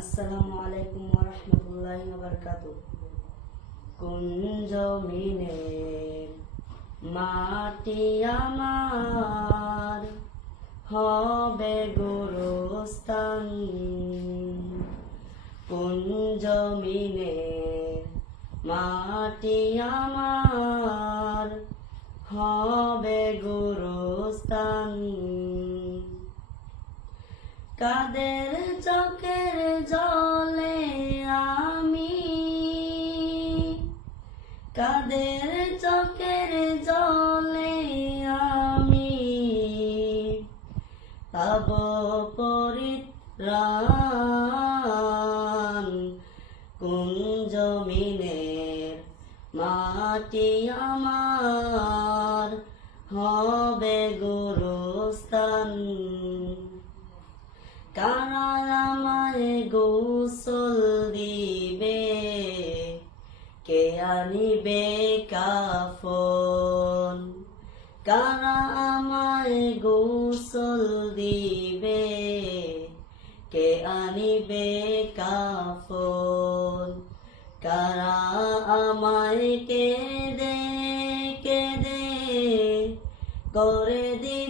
আসসালামু আলাইকুম ওয়া রাহমাতুল্লাহি ওয়া বারাকাতুহু। কোন জমিনের মাটি আমার হবে গোরস্থান, কোন জমিনের মাটি আমার হবে গোরস্থান। কাদের চোখের জলে আমি, কাদের চোখের জলে আমি পাব পরিত্রাণ, কোন জমিনের মাটি আমার হবে গোরস্থান। কারা আমায় গোসল দিবে, কে আনিবে কাফন? কারা আমায় গোসল দিবে, কে আনিবে কাফন? কারা আমায় কেঁদে কেঁদে করে দিবে